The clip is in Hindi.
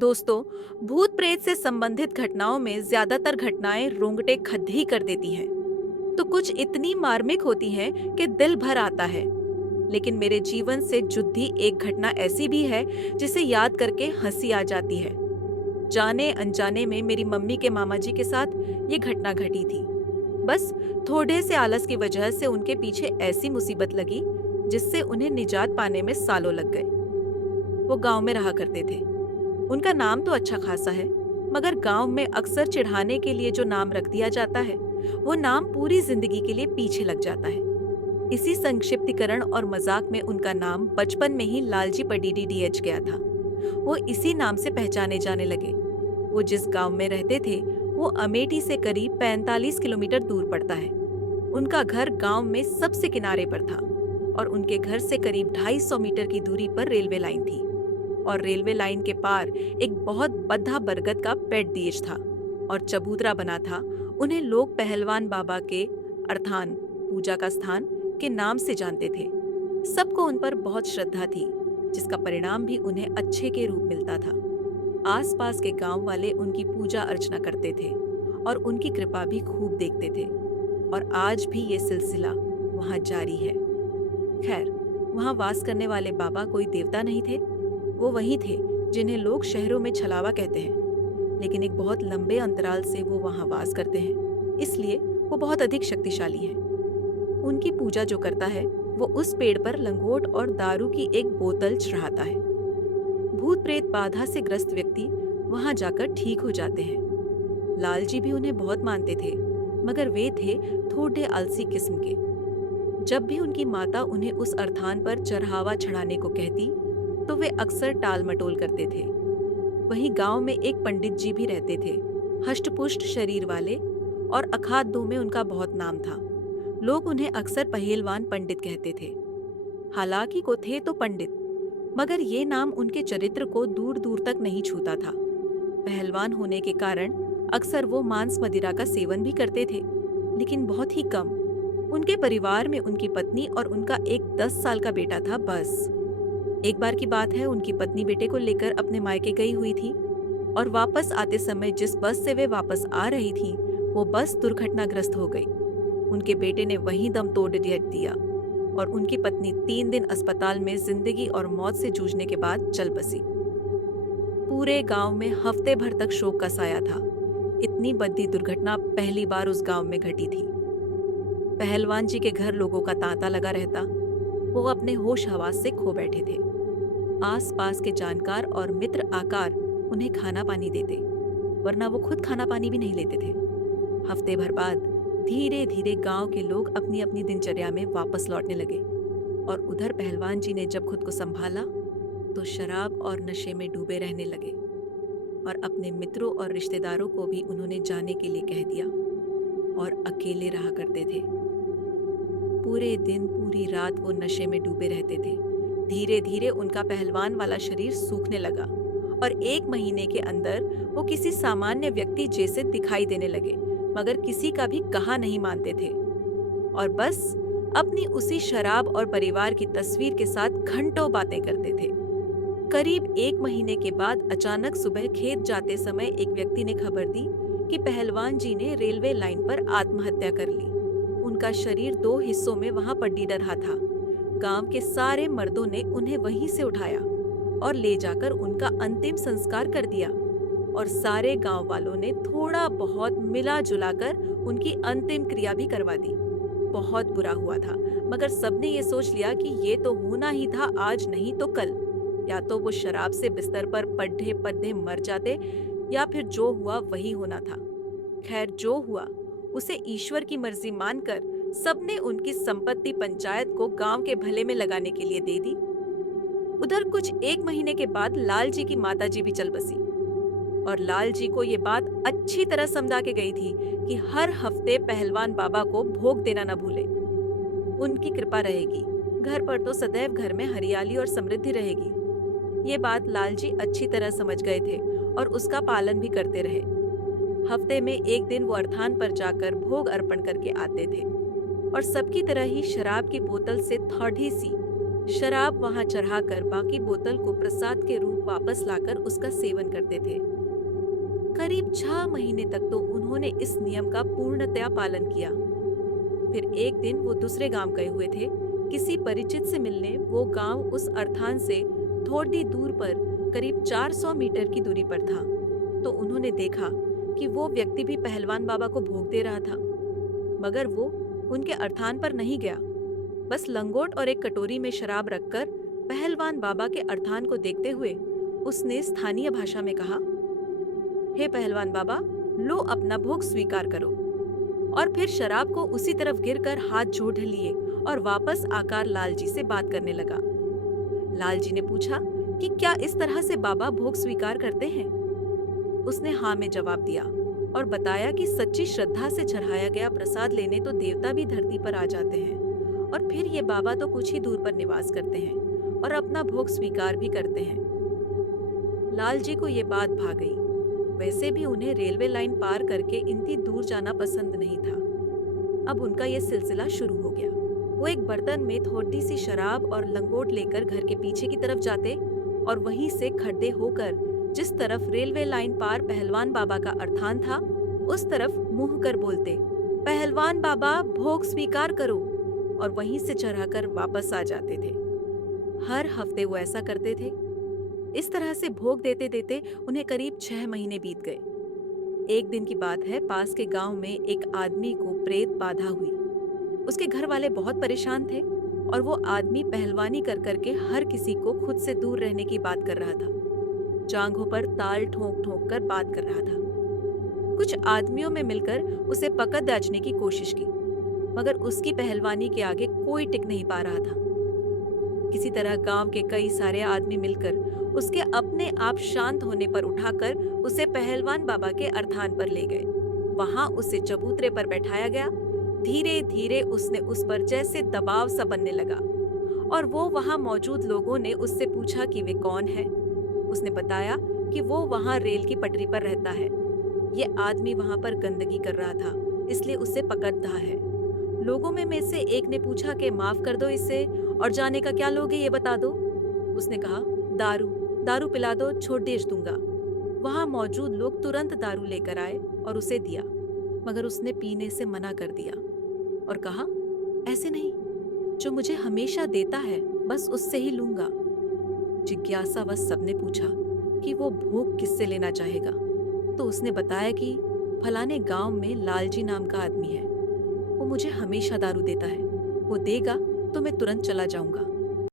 दोस्तों, भूत प्रेत से संबंधित घटनाओं में ज्यादातर घटनाएं रोंगटे खड़े कर देती हैं। तो कुछ इतनी मार्मिक होती हैं कि दिल भर आता है। लेकिन मेरे जीवन से जुड़ी एक घटना ऐसी भी है जिसे याद करके हंसी आ जाती है। जाने अनजाने में मेरी मम्मी के मामा जी के साथ ये घटना घटी थी। बस थोड़े से आलस की वजह से उनके पीछे ऐसी मुसीबत लगी जिससे उन्हें निजात पाने में सालों लग गए। वो गांव में रहा करते थे। उनका नाम तो अच्छा खासा है, मगर गांव में अक्सर चिढ़ाने के लिए जो नाम रख दिया जाता है, वो नाम पूरी जिंदगी के लिए पीछे लग जाता है। इसी संक्षिप्तीकरण और मजाक में उनका नाम बचपन में ही लालजी पडीडी डीएच गया था। वो इसी नाम से पहचाने जाने लगे। वो जिस गांव में रहते थे, वो अमेठी से करीब 45 किलोमीटर दूर पड़ता है। उनका घर गांव में सबसे किनारे पर था और उनके घर से करीब 250 मीटर की दूरी पर रेलवे लाइन थी। और रेलवे लाइन के पार एक बहुत बड़ा बरगद का पेड़ दीज था और चबूतरा बना था। उन्हें लोग पहलवान बाबा के अर्थान पूजा का स्थान के नाम से जानते थे। सबको उन पर बहुत श्रद्धा थी, जिसका परिणाम भी उन्हें अच्छे के रूप मिलता था। आसपास के गांव वाले उनकी पूजा अर्चना करते थे और उनकी कृपा भी खूब देखते थे। और आज भी ये सिलसिला वहां जारी है। खैर, वहां वास करने वाले बाबा कोई देवता नहीं थे। वो वही थे जिन्हें लोग शहरों में छलावा कहते हैं, लेकिन एक बहुत लंबे अंतराल से वो वहां वास करते हैं, इसलिए वो बहुत अधिक शक्तिशाली है। उनकी पूजा जो करता है, वो उस पेड़ पर लंगोट और दारू की एक बोतल चढ़ाता है। भूत प्रेत बाधा से ग्रस्त व्यक्ति वहां जाकर ठीक हो जाते हैं। लालजी भी उन्हें बहुत मानते थे, मगर वे थे थोड़े आलसी किस्म के। जब भी उनकी माता उन्हें उस अर्थान पर चढ़ावा चढ़ाने को कहती, तो वे अक्सर टाल मटोल करते थे। वहीं गांव में एक पंडित जी भी रहते थे, हष्टपुष्ट शरीर वाले, और अखाद्यों में उनका बहुत नाम था। लोग उन्हें अक्सर पहेलवान पंडित कहते थे। हालांकि को थे तो पंडित, मगर ये नाम उनके चरित्र को दूर दूर तक नहीं छूता था। पहलवान होने के कारण अक्सर वो मांस मदिरा का सेवन भी करते थे, लेकिन बहुत ही कम। उनके परिवार में उनकी पत्नी और उनका एक 10 साल का बेटा था, बस। एक बार की बात है, उनकी पत्नी बेटे को लेकर अपने मायके गई हुई थी और वापस आते समय जिस बस से वे वापस आ रही थी, वो बस दुर्घटनाग्रस्त हो गई। उनके बेटे ने वहीं दम तोड़ दिया और उनकी पत्नी 3 दिन अस्पताल में जिंदगी और मौत से जूझने के बाद चल बसी। पूरे गांव में हफ्ते भर तक शोक का साया था। इतनी बड़ी दुर्घटना पहली बार उस गांव में घटी थी। पहलवान जी के घर लोगों का तांता लगा रहता। वो अपने होश हवास से खो बैठे थे। आसपास के जानकार और मित्र आकार उन्हें खाना पानी देते, वरना वो खुद खाना पानी भी नहीं लेते थे। हफ्ते भर बाद धीरे धीरे गांव के लोग अपनी अपनी दिनचर्या में वापस लौटने लगे और उधर पहलवान जी ने जब खुद को संभाला तो शराब और नशे में डूबे रहने लगे और अपने मित्रों और रिश्तेदारों को भी उन्होंने जाने के लिए कह दिया और अकेले रहा करते थे। पूरे दिन पूरी रात वो नशे में डूबे रहते थे। धीरे धीरे उनका पहलवान वाला शरीर सूखने लगा और 1 महीने के अंदर वो किसी सामान्य व्यक्ति जैसे दिखाई देने लगे, मगर किसी का भी कहा नहीं मानते थे और बस अपनी उसी शराब और परिवार की तस्वीर के साथ घंटों बातें करते थे। करीब 1 महीने के बाद अचानक सुबह खेत जाते समय एक व्यक्ति ने खबर दी कि पहलवान जी ने रेलवे लाइन पर आत्महत्या कर ली। उनका शरीर 2 हिस्सों में वहां पड्डी रहा था। गांव के सारे मर्दों ने उन्हें वहीं से उठाया और ले जाकर उनका अंतिम संस्कार कर दिया और सारे गांव वालों ने थोड़ा बहुत मिला जुलाकर उनकी अंतिम क्रिया भी करवा दी। बहुत बुरा हुआ था, मगर सबने ये सोच लिया कि ये तो होना ही था, आज नहीं तो कल। या तो वो शराब से बिस्तर पर पड्ढे पड्ढे मर जाते, या फिर जो हुआ वही होना था। खैर, जो हुआ उसे ईश्वर की मर्जी मानकर सबने उनकी संपत्ति पंचायत को गांव के भले में लगाने के लिए दे दी। उधर कुछ 1 महीने के बाद लाल जी की माता जी भी चल बसी और लाल जी को ये बात अच्छी तरह समझा के गई थी कि हर हफ्ते पहलवान बाबा को भोग देना न भूले। उनकी कृपा रहेगी, घर पर तो सदैव घर में हरियाली और समृद्धि रहेगी। ये बात लाल जी अच्छी तरह समझ गए थे और उसका पालन भी करते रहे। हफ्ते में 1 दिन वो अर्थान पर जाकर भोग अर्पण करके आते थे और सबकी तरह ही शराब की बोतल से थोड़ी सी शराब वहां चढ़ाकर बाकी बोतल को प्रसाद के रूप वापस लाकर उसका सेवन करते थे। करीब 6 महीने तक तो उन्होंने इस नियम का पूर्णतया पालन किया। फिर एक दिन वो दूसरे गांव गए हुए थे, किसी परिचित से मिलने। वो गांव उस अर्थान से थोड़ी दूर पर करीब 400 मीटर की दूरी पर था। तो उन्होंने देखा कि वो व्यक्ति भी पहलवान बाबा को भोग दे रहा था, मगर वो उनके अर्थान पर नहीं गया। बस लंगोट और एक कटोरी में शराब रखकर पहलवान बाबा के अर्थान को देखते हुए उसने स्थानीय भाषा में कहा, हे पहलवान बाबा, लो अपना भोग स्वीकार करो। और फिर शराब को उसी तरफ गिरकर हाथ जोड़ लिए और वापस आकर लालजी से बात करने लगा। लालजी ने पूछा कि क्या इस तरह से बाबा भोग स्वीकार करते हैं? उसने हाँ में जवाब दिया और बताया कि सच्ची श्रद्धा से चढ़ाया गया प्रसाद लेने तो देवता भी धरती पर आ जाते हैं, और फिर ये बाबा तो कुछ ही दूर पर निवास करते हैं और अपना भोग स्वीकार भी करते हैं। लालजी को ये बात भा गई। वैसे भी उन्हें रेलवे लाइन पार करके इतनी दूर जाना पसंद नहीं था। अब उनका ये सिलसिला शुरू हो गया। वो एक बर्तन में थोड़ी सी शराब और लंगोट लेकर घर के पीछे की तरफ जाते और वहीं से खड्डे होकर जिस तरफ रेलवे लाइन पार पहलवान बाबा का अर्थान था उस तरफ मुंह कर बोलते, पहलवान बाबा भोग स्वीकार करो, और वहीं से चढ़ाकर वापस आ जाते थे। हर हफ्ते वो ऐसा करते थे। इस तरह से भोग देते देते उन्हें करीब 6 महीने बीत गए। एक दिन की बात है, पास के गांव में एक आदमी को प्रेत बाधा हुई। उसके घर वाले बहुत परेशान थे और वो आदमी पहलवानी कर करके हर किसी को खुद से दूर रहने की बात कर रहा था। जांघों पर ताल ठोक ठोक कर बात कर रहा था। कुछ आदमियों में मिलकर उसे पकड़ दाचने की कोशिश की, मगर उसकी पहलवानी के आगे कोई टिक नहीं पा रहा था। किसी तरह गांव के कई सारे आदमी मिलकर उसके अपने आप शांत होने पर उठाकर उसे पहलवान बाबा के अर्थान पर ले गए। वहां उसे चबूतरे पर बैठाया गया। धीरे धीरे उसने उस पर जैसे दबाव सा बनने लगा और वो वहां मौजूद लोगों ने उससे पूछा कि वे कौन है। उसने बताया कि वो वहां रेल की पटरी पर रहता है। ये आदमी वहां पर गंदगी कर रहा था, इसलिए उसे पकड़ रहा है। लोगों में से एक ने पूछा कि माफ कर दो इसे, और जाने का क्या लोगे ये बता दो। उसने कहा, दारू दारू पिला दो, छोड़ देश दूंगा। वहां मौजूद लोग तुरंत दारू लेकर आए और उसे दिया, मगर उसने पीने से मना कर दिया और कहा, ऐसे नहीं, जो मुझे हमेशा देता है बस उससे ही लूंगा। जिज्ञासावश सबने पूछा कि वो भोग किससे लेना चाहेगा। तो उसने बताया कि फलाने गांव में लालजी नाम का आदमी है, वो मुझे हमेशा दारू देता है, वो देगा तो मैं तुरंत चला जाऊंगा।